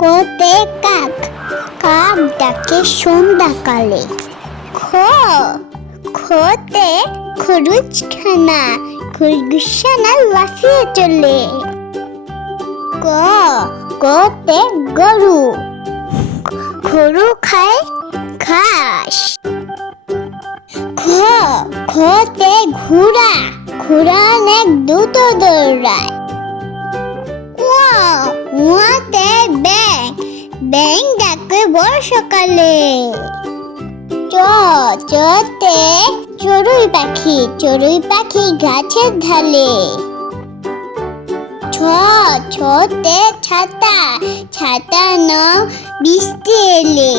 কোতে কাক, কাক ডাকে সন্ধ্যাকালে। খোতে খরগোশখানা, খরগোশখানা লাফিয়ে চলে। কতে গরু, গরু খায় ঘাস। খতে ঘোড়া, ঘোড়া অনেক দ্রুত দৌড়ায়। উয়াতে ব্যাঙ, ব্যাঙ ডাকে বর্ষাকালে। চতে চড়ুই পাখি, চড়ুই পাখি গাছের ঢালে। ছতে ছাতা, ছাতা নাও বৃষ্টি এলে।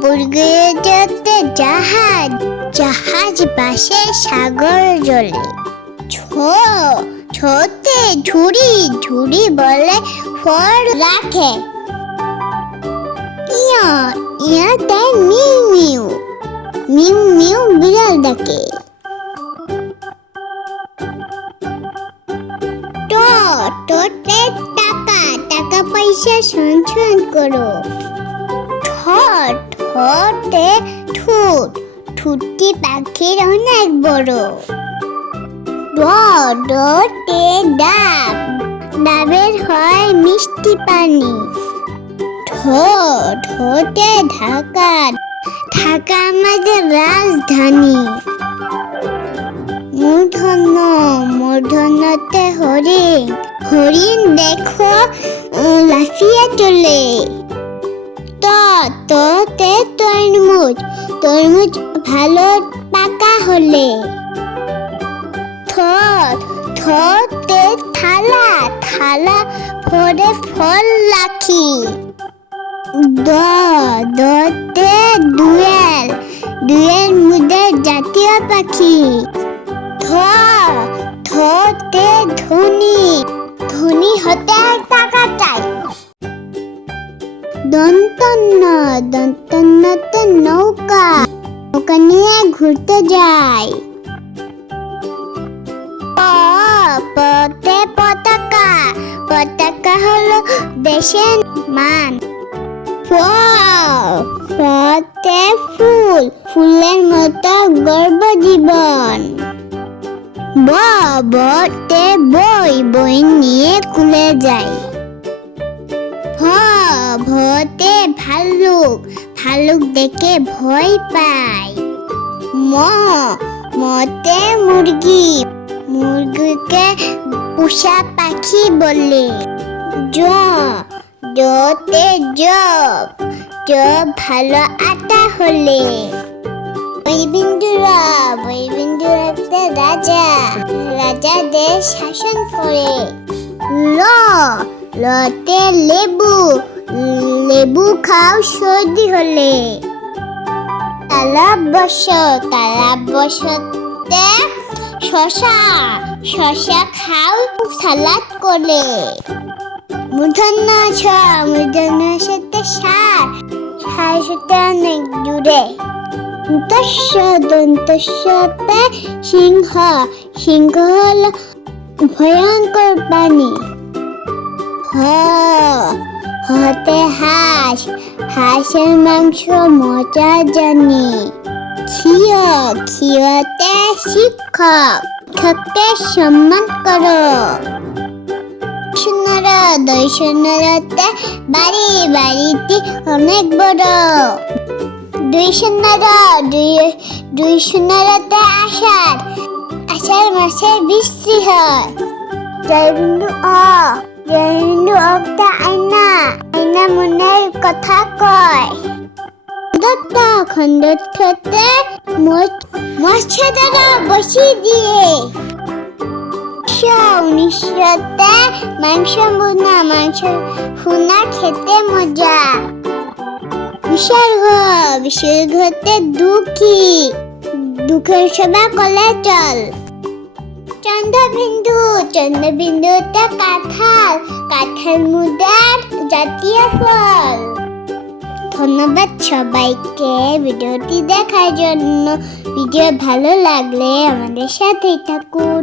বুর্গিয়াতে জাহাজ, জাহাজ বাসে সাগর জলে। ছোতে ঝুড়ি, ঝুড়ি বলে ফল রাখে। ইয়াতে মিউ মিউ, মিউ মিউ বিড়াল ডাকে। টতে টাকা, টাকা পয়সা সঞ্চয় করো। ঠতে ঠোঁট, ঠোঁটটি পাখির অনেক বড়। ডতে ডাব, ডাবের হয় মিষ্টি পানি। ঢতে ঢাকা, ঢাকা আমাদের রাজধানী। মূর্ধন্যতে হরিণ, হরিণ দেখো লাফিয়ে চলে। ততে তরমুজ, তরমুজ ভালো পাকা হলে। থতে থালা, থালা ভরে ফল রাখি। দতে দুয়েল, দুয়েল মুদের জাতীয় পাখি। ধতে ধনী, ধনী হতে টাকা চাই। দন্তন্নতে নৌকা, নৌকা নিয়ে ঘুরতে যায়। পতে পতাকা, পতাকা হলো দেশের মান। ফতে ফুল, ফুলের মতো গর্ব জীবন। বতে বই, বই নিয়ে কুলে যায়। ভতে ভালুক, ভালুক দেখে ভয় পায়। মতে মুরগি, মুরগিকে পোষা পাখি বলে। জতে জব, জব ভালো আটা হলে। বৈবিন্দুরাতে রাজা, রাজা দেশ শাসন করে। লতে লেবু, লেবু খাও সর্দি হলে। তালাব বসতে শশা, শশা খাও সালাদ করে। মূর্ধন্য সাথে সার, সার সাথে অনেক দূরে। দন্তস্যতে সিংহ, সিংহ হলো ভয়ঙ্কর প্রাণী। হতে হাঁস, হাঁসের মাংস মজা জানি। খিয়তে শিক্ষক, শিক্ষককে সম্মান করো। দর্শনরতে বাড়ি, বাড়িটি অনেক বড়। দুই শূন্যরতে আষাঢ়, আষাঢ় মাসে বৃষ্টি হয়। জয়বিন্দু অক্তা আয়না, আয়না মনের কথা কয়। খণ্ডতে মৎস্য দ্বারা বসি দিয়ে। 1900তে মাংস ভুনা খেতে মজা। বিসর্গতে দুঃখী, দুঃখের সভা কলে চল। চন্দ্রবিন্দুতে কাঁঠাল, কাঁঠাল মুদার জাতীয় ফল। ধন্যবাদ সবাইকে ভিডিওটি দেখার জন্য। ভিডিও ভালো লাগলে আমাদের সাথেই থাকুন।